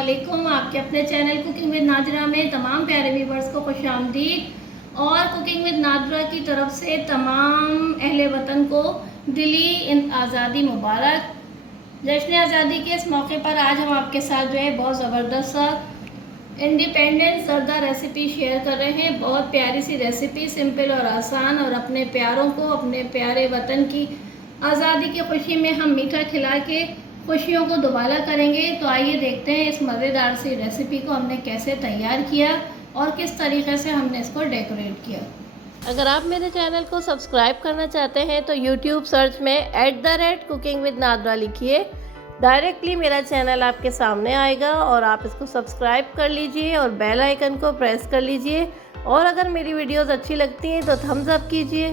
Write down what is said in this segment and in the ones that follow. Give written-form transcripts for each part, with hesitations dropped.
अस्सलामुअलैकुम। आपके अपने चैनल कुकिंग विद नाजरा में तमाम प्यारे व्यूवर्स को खुशामदीद और कुकिंग विद नाजरा की तरफ से तमाम अहले वतन को दिली आज़ादी मुबारक। जश्न आज़ादी के इस मौके पर आज हम आपके साथ जो है बहुत ज़बरदस्त सा इंडिपेंडेंट ज़रदा रेसिपी शेयर कर रहे हैं। बहुत प्यारी सी रेसिपी, सिंपल और आसान, और अपने प्यारों को, अपने प्यारे वतन की आज़ादी की खुशी में हम मीठा खिला के खुशियों को दोबारा करेंगे। तो आइए देखते हैं इस मज़ेदार सी रेसिपी को हमने कैसे तैयार किया और किस तरीके से हमने इसको डेकोरेट किया। अगर आप मेरे चैनल को सब्सक्राइब करना चाहते हैं तो YouTube सर्च में @कुकिंग विद नाजरा लिखिए। डायरेक्टली मेरा चैनल आपके सामने आएगा और आप इसको सब्सक्राइब कर लीजिए और बेल आइकन को प्रेस कर लीजिए। और अगर मेरी वीडियोस अच्छी लगती हैं तो थम्स अप कीजिए।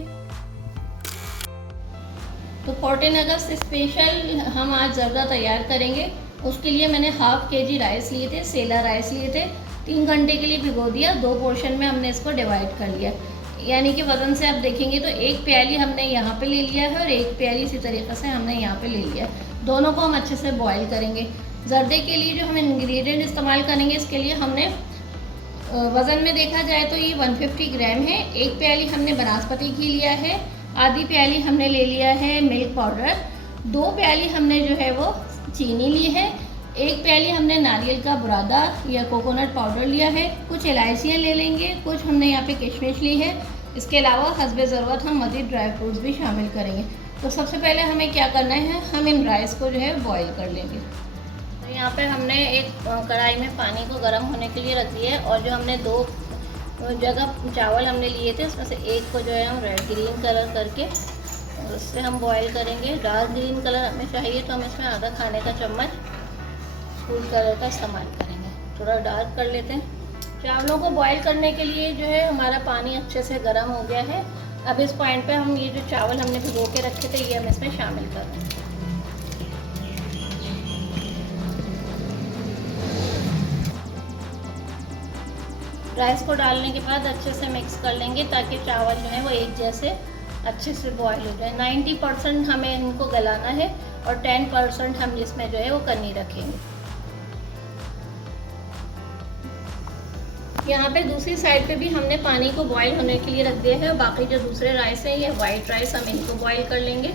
तो 14 अगस्त स्पेशल हम आज ज़रदा तैयार करेंगे। उसके लिए मैंने हाफ़ kg राइस लिए थे, सेला राइस लिए थे, 3 घंटे के लिए भिगो दिया। 2 पोर्शन में हमने इसको डिवाइड कर लिया, यानी कि वज़न से आप देखेंगे तो 1 प्याली हमने यहाँ पे ले लिया है और 1 प्याली इसी तरीक़े से हमने यहाँ पे ले लिया। दोनों को हम अच्छे से बॉईल करेंगे। ज़रदे के लिए जो हम इंग्रेडिएंट इस्तेमाल करेंगे, इसके लिए हमने वज़न में देखा जाए तो ये 150 ग्राम है। 1 प्याली हमने बनास्पति घी लिया है, आधी प्याली हमने ले लिया है मिल्क पाउडर, 2 प्याली हमने जो है वो चीनी ली है, 1 प्याली हमने नारियल का बुरादा या कोकोनट पाउडर लिया है, कुछ इलायचियाँ ले लेंगे, कुछ हमने यहाँ पे किशमिश ली है। इसके अलावा हस्बे ज़रूरत हम मज़ीद ड्राई फ्रूट्स भी शामिल करेंगे। तो सबसे पहले हमें क्या करना है, हम इन राइस को जो है बॉईल कर लेंगे। तो यहाँ पे हमने एक कढ़ाई में पानी को गर्म होने के लिए रख दिया है और जो हमने 2 जगह चावल हमने लिए थे उसमें से एक को जो है हम रेड ग्रीन कलर करके और उससे हम बॉईल करेंगे। डार्क ग्रीन कलर हमें चाहिए तो हम इसमें आधा खाने का चम्मच फूड कलर का इस्तेमाल करेंगे। थोड़ा डार्क कर लेते हैं। चावलों को बॉईल करने के लिए जो है हमारा पानी अच्छे से गर्म हो गया है। अब इस पॉइंट पे हम ये जो चावल हमने भिगो के रखे थे ये हम इसमें शामिल कर रहे हैं। राइस को डालने के बाद अच्छे से मिक्स कर लेंगे ताकि चावल जो है वो एक जैसे अच्छे से बॉईल हो जाए। 90% हमें इनको गलाना है और 10% हम इसमें जो है वो कनी रखेंगे। यहाँ पे दूसरी साइड पे भी हमने पानी को बॉईल होने के लिए रख दिया है। बाकी जो दूसरे राइस है ये वाइट राइस, हम इनको बॉईल कर लेंगे।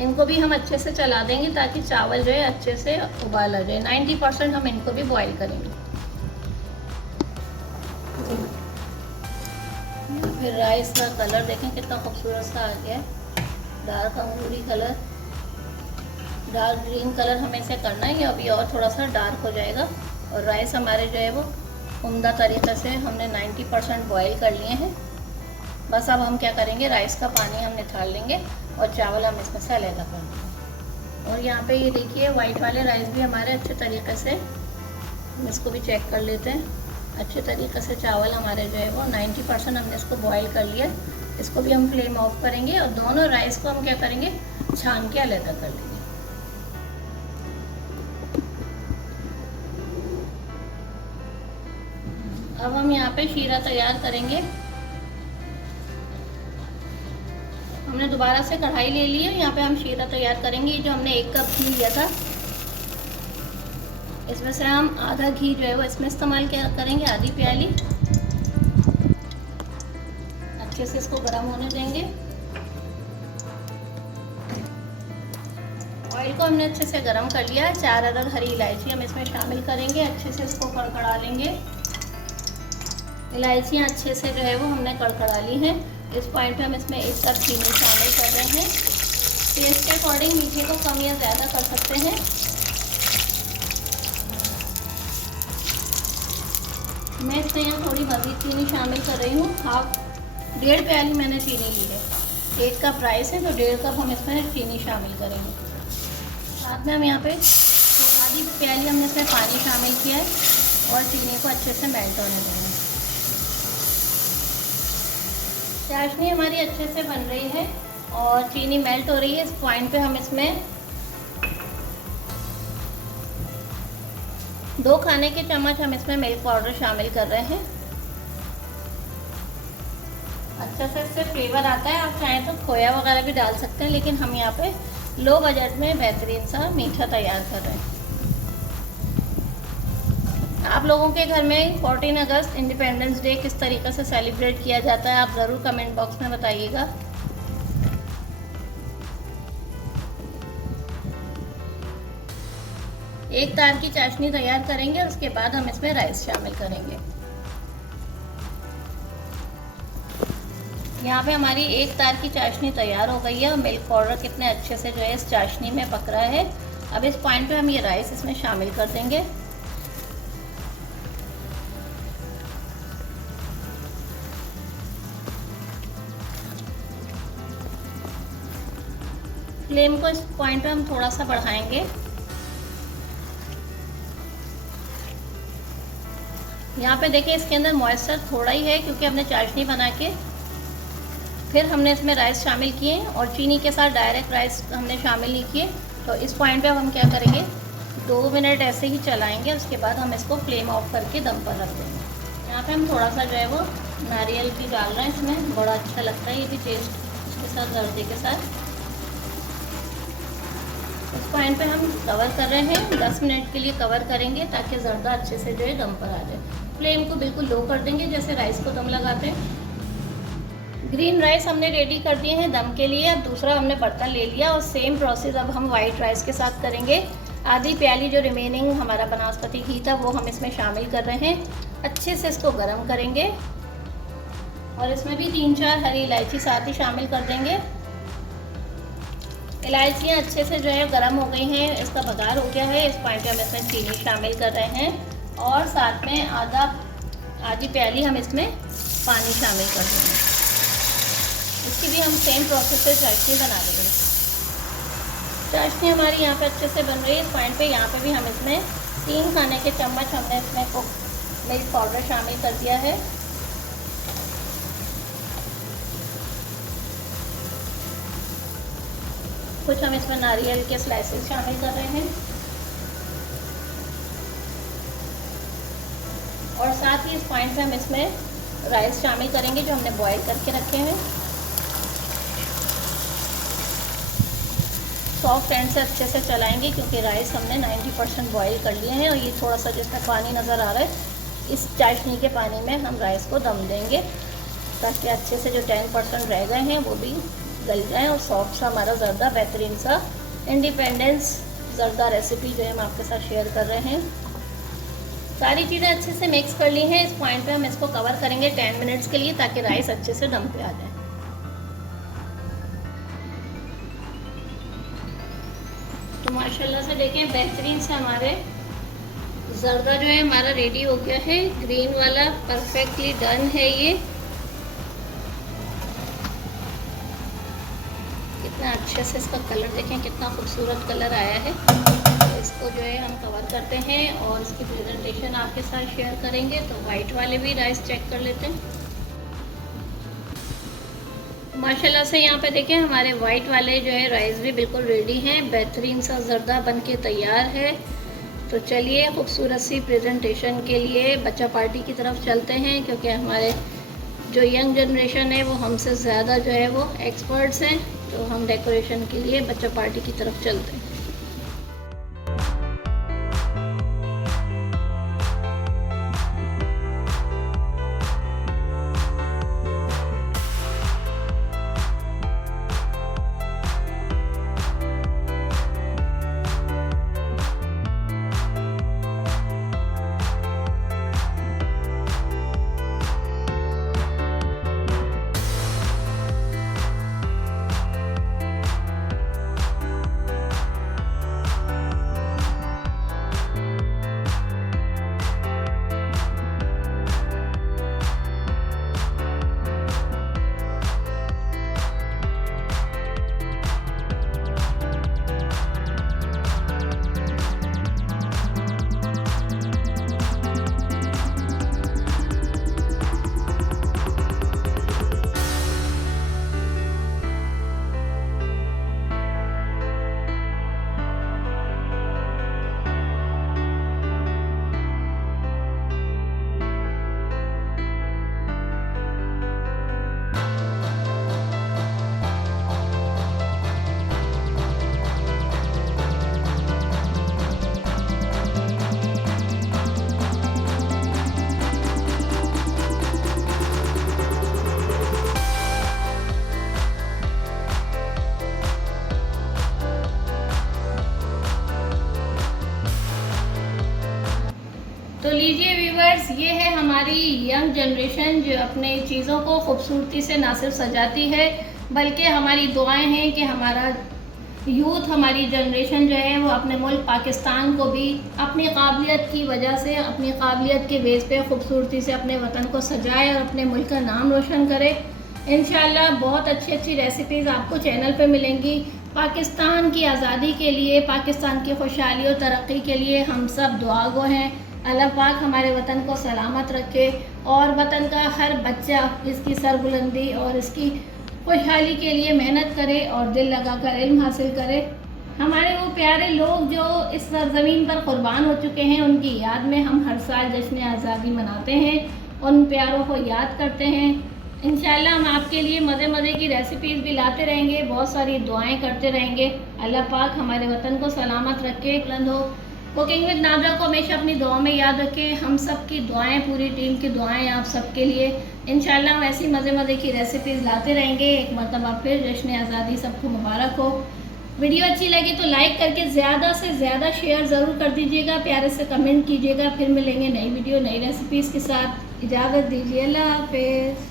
इनको भी हम अच्छे से चला देंगे ताकि चावल जो है अच्छे से उबाल आ जाए। 90% हम इनको भी बॉईल करेंगे। फिर राइस का कलर देखें कितना खूबसूरत सा आ गया है, डार्क अंगूरी कलर, डार्क ग्रीन कलर हमें इसे करना है। ये अभी और थोड़ा सा डार्क हो जाएगा और राइस हमारे जो है वो उम्दा तरीक़े से हमने 90% बॉईल कर लिए हैं। बस अब हम क्या करेंगे, राइस का पानी हम निकाल लेंगे और चावल हम इसमें से अलग कर देंगे। और यहाँ पे ये देखिए वाइट वाले राइस भी हमारे अच्छे तरीक़े से, इसको भी चेक कर लेते हैं। अच्छे तरीक़े से चावल हमारे जो है वो 90% हमने इसको बॉईल कर लिया। इसको भी हम फ्लेम ऑफ करेंगे और दोनों राइस को हम क्या करेंगे, छान के अलग कर लेंगे। अब हम यहाँ पे शीरा तैयार करेंगे। हमने दोबारा से कढ़ाई ले ली है, यहाँ पे हम शीरा तैयार करेंगे। जो हमने 1 कप घी लिया था इसमें से हम आधा घी जो है वो इसमें इस्तेमाल करेंगे, आधी प्याली। अच्छे से इसको गर्म होने देंगे। ऑयल को हमने अच्छे से गर्म कर लिया। 4 अदद हरी इलायची हम इसमें शामिल करेंगे। अच्छे से इसको कड़कड़ा लेंगे। इलायचियाँ अच्छे से जो है वो हमने कड़कड़ा ली हैं। इस पॉइंट पे हम इसमें 1 कप चीनी शामिल कर रहे हैं। टेस्ट के अकॉर्डिंग मीठे को कम या ज़्यादा कर सकते हैं। मैं इसमें यहाँ थोड़ी मज़ीद चीनी शामिल कर रही हूँ। 1.5 प्याली मैंने चीनी ली है। 1 कप राइस है तो 1.5 कप हम इसमें चीनी शामिल करेंगे। साथ में हम यहाँ पे आधी प्याली हमने इसमें पानी शामिल किया है और चीनी को अच्छे से मेल्ट होने देंगे। चाशनी हमारी अच्छे से बन रही है और चीनी मेल्ट हो रही है। इस पॉइंट पे हम इसमें 2 खाने के चम्मच हम इसमें मिल्क पाउडर शामिल कर रहे हैं। अच्छा से इससे फ्लेवर आता है। आप चाहें तो खोया वगैरह भी डाल सकते हैं, लेकिन हम यहाँ पे लो बजट में बेहतरीन सा मीठा तैयार कर रहे हैं। आप लोगों के घर में 14 अगस्त इंडिपेंडेंस डे किस तरीके से सेलिब्रेट किया जाता है, आप ज़रूर कमेंट बॉक्स में बताइएगा। एक तार की चाशनी तैयार करेंगे और उसके बाद हम इसमें राइस शामिल करेंगे। यहाँ पे हमारी एक तार की चाशनी तैयार हो गई है और मिल्क पाउडर कितने अच्छे से जो है इस चाशनी में पक रहा है। अब इस पॉइंट पे हम ये राइस इसमें शामिल कर देंगे। फ्लेम को इस पॉइंट पे हम थोड़ा सा बढ़ाएंगे। यहाँ पे देखिए इसके अंदर मॉइस्चर थोड़ा ही है क्योंकि हमने चाशनी बना के फिर हमने इसमें राइस शामिल किए और चीनी के साथ डायरेक्ट राइस हमने शामिल नहीं किए। तो इस पॉइंट पे अब हम क्या करेंगे, 2 मिनट ऐसे ही चलाएंगे, उसके बाद हम इसको फ्लेम ऑफ करके दम पर रख देंगे। यहाँ पे हम थोड़ा सा जो है वो नारियल भी डाल रहे हैं इसमें, बड़ा अच्छा लगता है ये भी टेस्ट इसके साथ, जर्दे के साथ। इस पॉइंट पे हम कवर कर रहे हैं, 10 मिनट के लिए कवर करेंगे ताकि ज़र्दा अच्छे से जो है दम पर आ जाए। फ्लेम को बिल्कुल लो कर देंगे जैसे राइस को दम लगाते हैं। ग्रीन राइस हमने रेडी कर दिए हैं दम के लिए। अब दूसरा हमने बर्तन ले लिया और सेम प्रोसेस अब हम वाइट राइस के साथ करेंगे। आधी प्याली जो रिमेनिंग हमारा बनास्पति घी था वो हम इसमें शामिल कर रहे हैं। अच्छे से इसको गर्म करेंगे और इसमें भी 3-4 हरी इलायची साथ ही शामिल कर देंगे। इलायचियाँ अच्छे से जो है गर्म हो गई हैं, इसका बघार हो गया है। इस पॉइंट पे हम इसमें चीनी शामिल कर रहे हैं और साथ में आधी प्याली हम इसमें पानी शामिल कर देंगे। इसकी भी हम सेम प्रोसेस से चाशनी बना देंगे। चाशनी हमारी यहाँ पे अच्छे से बन रही है। इस पॉइंट पे यहाँ पे भी हम इसमें 3 खाने के चम्मच हमने इसमें मिल्क पाउडर शामिल कर दिया है। कुछ हम इसमें नारियल के स्लाइसेस शामिल कर रहे हैं और साथ ही इस पॉइंट पे हम इसमें राइस शामिल करेंगे जो हमने बॉईल करके रखे हैं। सॉफ्ट एंड से अच्छे से चलाएंगे क्योंकि राइस हमने 90% बॉईल कर लिए हैं और ये थोड़ा सा जिसमें पानी नज़र आ रहा है इस चाशनी के पानी में हम राइस को दम देंगे ताकि अच्छे से जो 10% रह गए हैं वो भी गल जाएं और सॉफ्ट सा हमारा ज़र्दा बेहतरीन सा इंडिपेंडेंस ज़र्दा रेसिपी जो है हम आपके साथ शेयर कर रहे हैं। सारी चीज़ें अच्छे से मिक्स कर ली हैं। इस पॉइंट पे हम इसको कवर करेंगे 10 मिनट्स के लिए ताकि राइस अच्छे से दम पे आ जाए। तो माशाल्लाह से देखें बेहतरीन से हमारे ज़र्दा जो है हमारा रेडी हो गया है। ग्रीन वाला परफेक्टली डन है। ये कितना अच्छे से इसका कलर देखें, कितना खूबसूरत कलर आया है। तो इसको जो है हम कवर करते हैं और इसकी प्रेजेंटेशन आपके साथ शेयर करेंगे। तो वाइट वाले भी राइस चेक कर लेते हैं। माशाल्लाह से यहाँ पे देखें हमारे वाइट वाले जो है राइस भी बिल्कुल रेडी हैं। बेहतरीन सा ज़र्दा बनके तैयार है। तो चलिए खूबसूरत सी प्रेजेंटेशन के लिए बच्चा पार्टी की तरफ चलते हैं क्योंकि हमारे जो यंग जनरेशन है वो हमसे ज़्यादा जो है वो एक्सपर्ट्स हैं। तो हम डेकोरेशन के लिए बच्चा पार्टी की तरफ चलते हैं। तो लीजिए व्यूवर्स, ये है हमारी यंग जनरेशन जो अपने चीज़ों को खूबसूरती से ना सिर्फ सजाती है बल्कि हमारी दुआएं हैं कि हमारा यूथ, हमारी जनरेशन जो है वो अपने मुल्क पाकिस्तान को भी अपनी काबिलियत की वजह से, अपनी काबिलियत के बेस पे खूबसूरती से अपने वतन को सजाए और अपने मुल्क का नाम रोशन करे। इंशाल्लाह बहुत अच्छी अच्छी रेसिपीज़ आपको चैनल पे मिलेंगी। पाकिस्तान की आज़ादी के लिए, पाकिस्तान की खुशहाली और तरक्की के लिए हम सब दुआ गो हैं। अल्लाह पाक हमारे वतन को सलामत रखे और वतन का हर बच्चा इसकी सरबुलंदी और इसकी खुशहाली के लिए मेहनत करे और दिल लगाकर इल्म हासिल करे। हमारे वो प्यारे लोग जो इस सरज़मीन पर क़ुरबान हो चुके हैं, उनकी याद में हम हर साल जश्न आज़ादी मनाते हैं, उन प्यारों को याद करते हैं। इंशाल्लाह हम आपके लिए मज़े मज़े की रेसिपीज़ भी लाते रहेंगे, बहुत सारी दुआएं करते रहेंगे। अल्लाह पाक हमारे वतन को सलामत रखे, बुलंद हो। कुकिंग विद नादरा को हमेशा अपनी दुआओं में याद रखें। हम सब की दुआएं, पूरी टीम की दुआएं आप सबके लिए। इंशाल्लाह हम ऐसी मज़े मज़े की रेसिपीज़ लाते रहेंगे। एक मरतबा फिर जश्न आज़ादी सबको मुबारक हो। वीडियो अच्छी लगी तो लाइक करके ज़्यादा से ज़्यादा शेयर ज़रूर कर दीजिएगा, प्यारे से कमेंट कीजिएगा। फिर मिलेंगे नई वीडियो, नई रेसिपीज़ के साथ। इजाज़त दीजिए, अल्लाह हाफ़िज़।